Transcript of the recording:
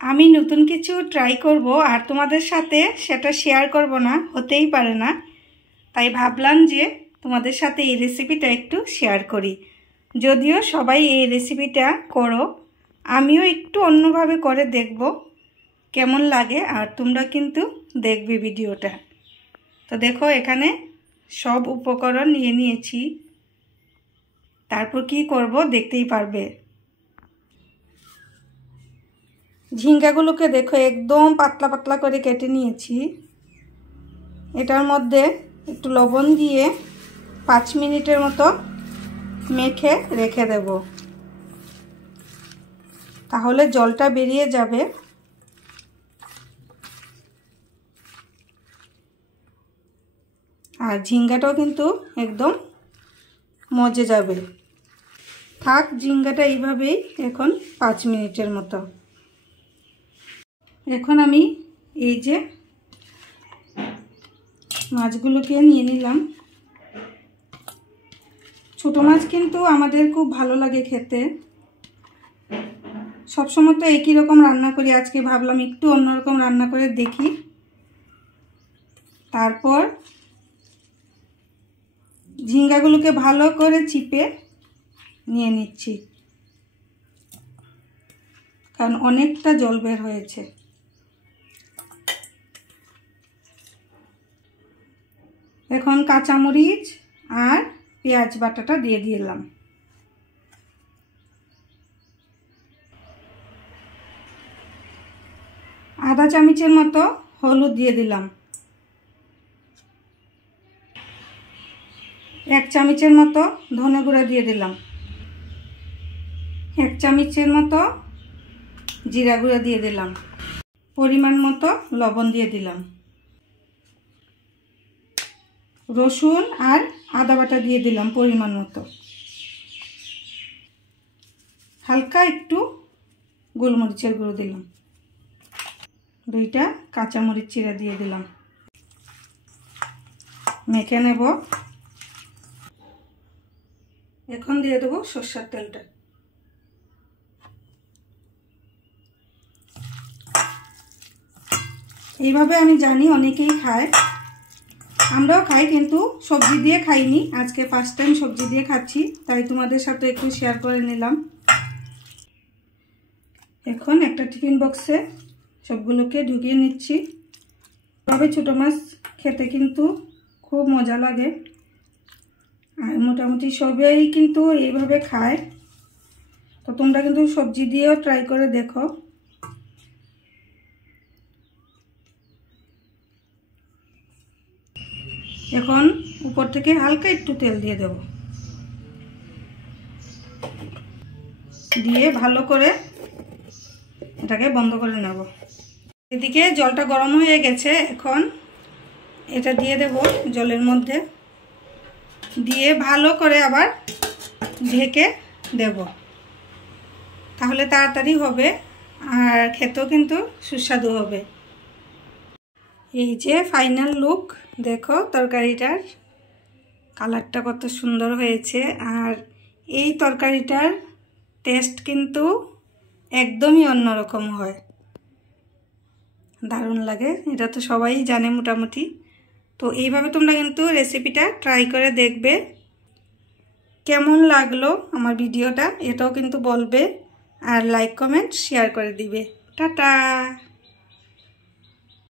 আমি নতুন কিছু ট্রাই করব আর তোমাদের সাথে সেটা শেয়ার করব না, হতেই পারে না। তাই ভাবলাম যে তোমাদের সাথে এই রেসিপিটা একটু শেয়ার করি। যদিও সবাই এই রেসিপিটা করো, আমিও একটু অন্যভাবে করে দেখব কেমন লাগে, আর তোমরা কিন্তু দেখবে ভিডিওটা। তো দেখো এখানে সব উপকরণ নিয়ে নিয়েছি, তারপর কি করব দেখতেই পারবে। ঝিঙ্গাগুলোকে দেখো একদম পাতলা পাতলা করে কেটে নিয়েছি। এটার মধ্যে একটু লবণ দিয়ে 5 মিনিটের মতো মেখে রেখে দেব, তাহলে জলটা বেরিয়ে যাবে। আর ঝিঙ্গাটাও কিন্তু একদম মজে যাবে। থাক ঝিঙ্গাটা এইভাবেই এখন 5 মিনিটের মতো। এখন আমি এই যে মাছগুলোকে নিয়ে নিলাম। ছোটো মাছ কিন্তু আমাদের খুব ভালো লাগে খেতে। সবসময় তো একই রকম রান্না করি, আজকে ভাবলাম একটু অন্যরকম রান্না করে দেখি। তারপর ঝিঙ্গাগুলোকে ভালো করে চিপে নিয়ে নিচ্ছি, কারণ অনেকটা জল বের হয়েছে। এখন কাঁচামরিচ আর পেঁয়াজ বাটাটা দিয়ে দিলাম। আধা চামচের মতো হলুদ দিয়ে দিলাম। 1 চামচের মতো ধনে গুঁড়া দিয়ে দিলাম। 1 চামচের মতো জিরা গুঁড়া দিয়ে দিলাম। পরিমাণ মতো লবণ দিয়ে দিলাম। রসুন আর আদা বাটা দিয়ে দিলাম পরিমাণ মতো। হালকা একটু গোলমরিচের গুঁড়ো দিলাম। 2টা কাঁচামরিচ চিরা দিয়ে দিলাম। মেখে নেব। এখন দিয়ে দেবো সরষের তেলটা। এইভাবে আমি জানি অনেকেই খায়, আমরাও খাই, কিন্তু সবজি দিয়ে খাইনি। আজকে ফার্স্ট টাইম সবজি দিয়ে খাচ্ছি, তাই তোমাদের সাথে একটু শেয়ার করে নিলাম। এখন একটা টিফিন বক্সে সবগুলোকে ঢুকিয়ে নিচ্ছি। তবে ছোটো মাছ খেতে কিন্তু খুব মজা লাগে, আর মোটামুটি সবাই কিন্তু এইভাবে খায়। তো তোমরা কিন্তু সবজি দিয়েও ট্রাই করে দেখো। এখন উপর থেকে হালকা একটু তেল দিয়ে দেব, দিয়ে ভালো করে এটাকে বন্ধ করে নেব। এদিকে জলটা গরম হয়ে গেছে, এখন এটা দিয়ে দেব জলের মধ্যে, দিয়ে ভালো করে আবার ঢেকে দেব, তাহলে তাড়াতাড়ি হবে আর খেতেও কিন্তু সুস্বাদু হবে। এই যে ফাইনাল লুক, দেখো তরকারিটার কালারটা কত সুন্দর হয়েছে। আর এই তরকারিটার টেস্ট কিন্তু একদমই অন্যরকম হয়, দারুণ লাগে। এটা তো সবাই জানে মোটামুটি। তো এইভাবে তোমরা কিন্তু রেসিপিটা ট্রাই করে দেখবে। কেমন লাগলো আমার ভিডিওটা এটাও কিন্তু বলবে, আর লাইক কমেন্ট শেয়ার করে দিবে। টাটা।